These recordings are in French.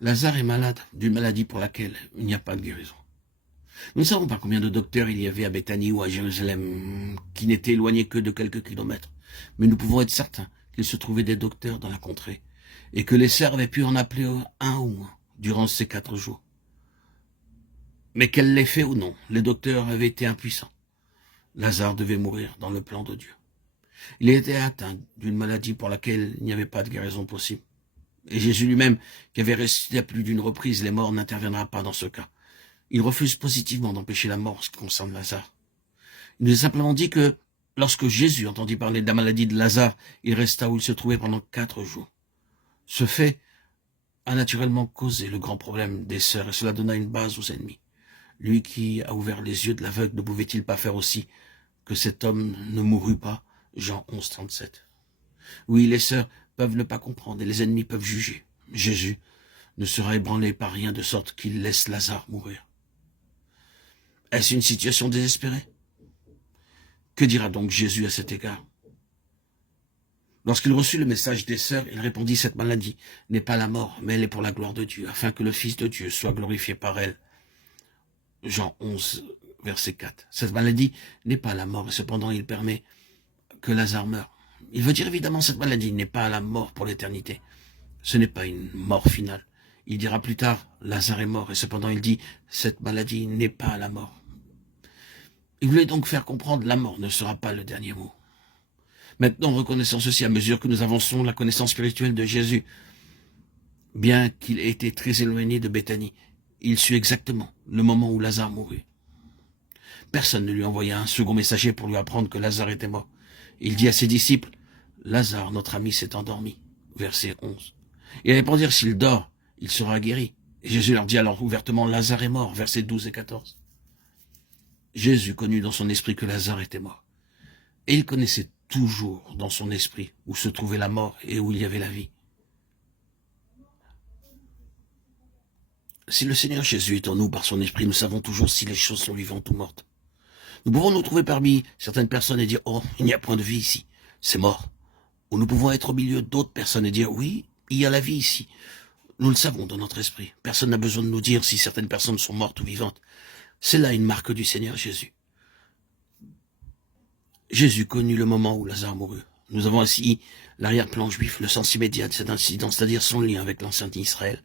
Lazare est malade d'une maladie pour laquelle il n'y a pas de guérison. Nous ne savons pas combien de docteurs il y avait à Béthanie ou à Jérusalem qui n'étaient éloignés que de quelques kilomètres, mais nous pouvons être certains qu'il se trouvait des docteurs dans la contrée et que les sœurs avaient pu en appeler un ou moins durant ces 4 jours. Mais qu'elle l'ait fait ou non, les docteurs avaient été impuissants. Lazare devait mourir dans le plan de Dieu. Il était atteint d'une maladie pour laquelle il n'y avait pas de guérison possible. Et Jésus lui-même, qui avait ressuscité à plus d'une reprise les morts, n'interviendra pas dans ce cas. Il refuse positivement d'empêcher la mort en ce qui concerne Lazare. Il nous a simplement dit que lorsque Jésus entendit parler de la maladie de Lazare, il resta où il se trouvait pendant 4 jours. Ce fait a naturellement causé le grand problème des sœurs et cela donna une base aux ennemis. Lui qui a ouvert les yeux de l'aveugle, ne pouvait-il pas faire aussi que cet homme ne mourût pas? Jean 11, 37. Oui, les sœurs peuvent ne pas comprendre et les ennemis peuvent juger. Jésus ne sera ébranlé par rien de sorte qu'il laisse Lazare mourir. Est-ce une situation désespérée? Que dira donc Jésus à cet égard? Lorsqu'il reçut le message des sœurs, il répondit: cette maladie n'est pas la mort, mais elle est pour la gloire de Dieu, afin que le Fils de Dieu soit glorifié par elle. Jean 11, verset 4. Cette maladie n'est pas la mort, et cependant il permet que Lazare meure. Il veut dire évidemment cette maladie n'est pas la mort pour l'éternité. Ce n'est pas une mort finale. Il dira plus tard, Lazare est mort, et cependant il dit, cette maladie n'est pas la mort. Il voulait donc faire comprendre, la mort ne sera pas le dernier mot. Maintenant, reconnaissons ceci, à mesure que nous avançons la connaissance spirituelle de Jésus, bien qu'il ait été très éloigné de Béthanie, il sut exactement le moment où Lazare mourut. Personne ne lui envoya un second messager pour lui apprendre que Lazare était mort. Il dit à ses disciples, Lazare, notre ami, s'est endormi. Verset 11. Ils répondirent, s'il dort, il sera guéri. Et Jésus leur dit alors ouvertement, Lazare est mort. Versets 12 et 14. Jésus connut dans son esprit que Lazare était mort. Et il connaissait toujours dans son esprit où se trouvait la mort et où il y avait la vie. Si le Seigneur Jésus est en nous par son esprit, nous savons toujours si les choses sont vivantes ou mortes. Nous pouvons nous trouver parmi certaines personnes et dire, oh, il n'y a point de vie ici, c'est mort. Ou nous pouvons être au milieu d'autres personnes et dire, oui, il y a la vie ici. Nous le savons dans notre esprit. Personne n'a besoin de nous dire si certaines personnes sont mortes ou vivantes. C'est là une marque du Seigneur Jésus. Jésus connut le moment où Lazare mourut. Nous avons ainsi l'arrière-plan juif, le sens immédiat de cet incident, c'est-à-dire son lien avec l'ancien Israël.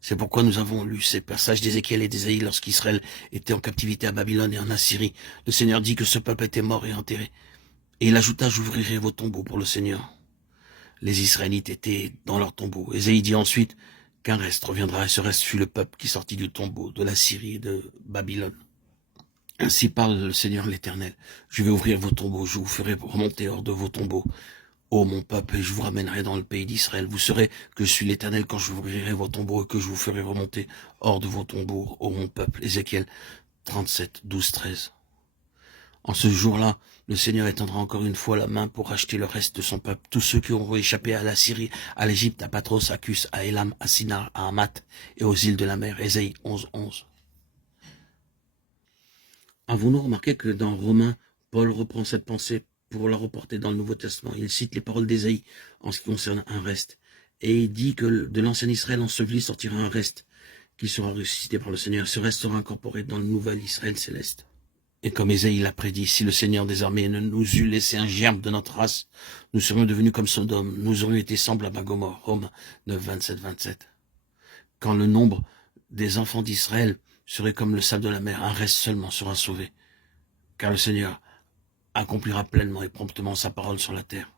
C'est pourquoi nous avons lu ces passages d'Ézéchiel et d'Ésaïe lorsqu'Israël était en captivité à Babylone et en Assyrie. Le Seigneur dit que ce peuple était mort et enterré. Et il ajouta, j'ouvrirai vos tombeaux pour le Seigneur. Les Israélites étaient dans leurs tombeaux. Ésaïe dit ensuite qu'un reste reviendra et ce reste fut le peuple qui sortit du tombeau de la Syrie et de Babylone. Ainsi parle le Seigneur l'Éternel. Je vais ouvrir vos tombeaux, je vous ferai remonter hors de vos tombeaux, ô mon peuple, et je vous ramènerai dans le pays d'Israël. Vous saurez que je suis l'Éternel quand j'ouvrirai vos tombeaux et que je vous ferai remonter hors de vos tombeaux, ô mon peuple. Ézéchiel 37, 12, 13. En ce jour-là, le Seigneur étendra encore une fois la main pour racheter le reste de son peuple, tous ceux qui auront échappé à la Syrie, à l'Égypte, à Patros, à Cus, à Élam, à Sinar, à Hamath et aux îles de la mer. Ésaïe 11, 11. Avons-nous remarqué que dans Romains, Paul reprend cette pensée pour la reporter dans le Nouveau Testament. Il cite les paroles d'Ésaïe en ce qui concerne un reste. Et il dit que de l'ancien Israël enseveli sortira un reste qui sera ressuscité par le Seigneur. Ce reste sera incorporé dans le nouvel Israël céleste. Et comme Ésaïe l'a prédit, si le Seigneur des armées ne nous eût laissé un germe de notre race, nous serions devenus comme Sodome, nous aurions été semblables à Gomorrhe. Romains 9, 27, 27. Quand le nombre des enfants d'Israël serait comme le sable de la mer, un reste seulement sera sauvé, car le Seigneur accomplira pleinement et promptement sa parole sur la terre.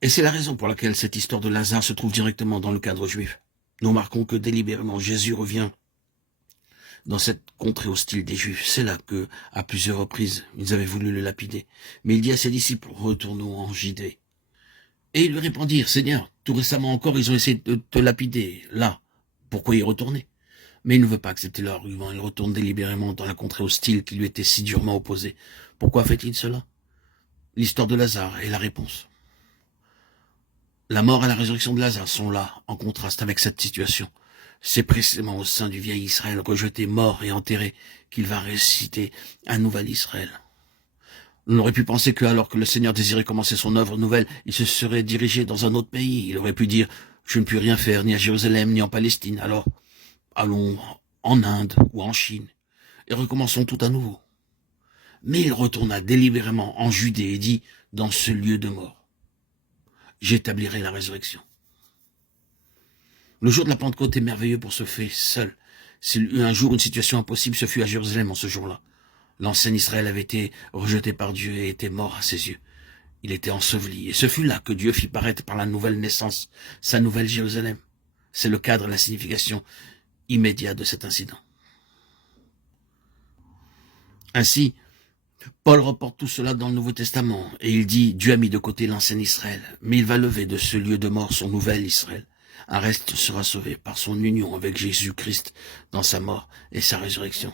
Et c'est la raison pour laquelle cette histoire de Lazare se trouve directement dans le cadre juif. Nous remarquons que délibérément Jésus revient dans cette contrée hostile des Juifs. C'est là que, à plusieurs reprises, ils avaient voulu le lapider. Mais il dit à ses disciples, retournons en Judée. Et ils lui répondirent, Seigneur, tout récemment encore, ils ont essayé de te lapider, là. Pourquoi y retourner? Mais il ne veut pas accepter leur argument. Il retourne délibérément dans la contrée hostile qui lui était si durement opposée. Pourquoi fait-il cela? L'histoire de Lazare est la réponse. La mort et la résurrection de Lazare sont là, en contraste avec cette situation. C'est précisément au sein du vieil Israël rejeté, mort et enterré qu'il va ressusciter un nouvel Israël. On aurait pu penser que, alors que le Seigneur désirait commencer son œuvre nouvelle, il se serait dirigé dans un autre pays. Il aurait pu dire, Je ne puis rien faire, ni à Jérusalem, ni en Palestine. Alors, allons en Inde ou en Chine, et recommençons tout à nouveau. Mais il retourna délibérément en Judée et dit, dans ce lieu de mort, j'établirai la résurrection. Le jour de la Pentecôte est merveilleux pour ce fait seul. S'il eut un jour une situation impossible, ce fut à Jérusalem en ce jour-là. L'ancien Israël avait été rejeté par Dieu et était mort à ses yeux. Il était enseveli. Et ce fut là que Dieu fit paraître par la nouvelle naissance, sa nouvelle Jérusalem. C'est le cadre et la signification immédiate de cet incident. Ainsi, Paul reporte tout cela dans le Nouveau Testament et il dit, Dieu a mis de côté l'ancien Israël, mais il va lever de ce lieu de mort son nouvel Israël. Un reste sera sauvé par son union avec Jésus-Christ dans sa mort et sa résurrection.